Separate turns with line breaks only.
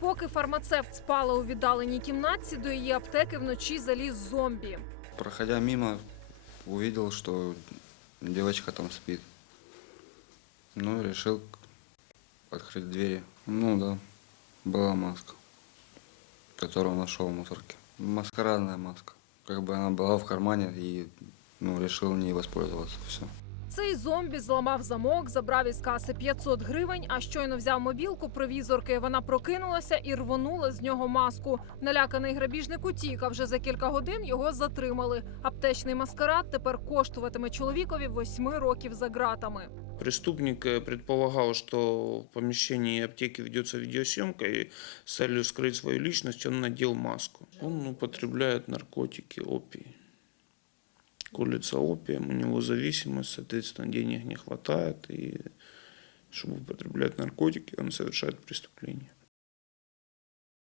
Поки фармацевт спала у віддаленій кімнатці, до її аптеки вночі заліз зомбі.
Проходя мимо, увидел, что девочка там спит. Ну, и решил открыть двери. Ну да, была маска, которую нашел в мусорке. Маскарадная маска. Как бы она была в кармане и ну, решил не воспользоваться. Все.
Цей зомбі зламав замок, забрав із каси 500 гривень, а щойно взяв мобілку провізорки. Вона прокинулася і рвонула з нього маску. Наляканий грабіжник утік, а вже за кілька годин його затримали. Аптечний маскарад тепер коштуватиме чоловікові восьми років за ґратами.
Преступник э, предполагал, что в помещении аптеки ведется видеосъемка, и с целью скрыть свою личность он надел маску. Он употребляет наркотики, опий. Колется опием, у него зависимость, соответственно, денег не хватает, и чтобы употреблять наркотики, он совершает преступление.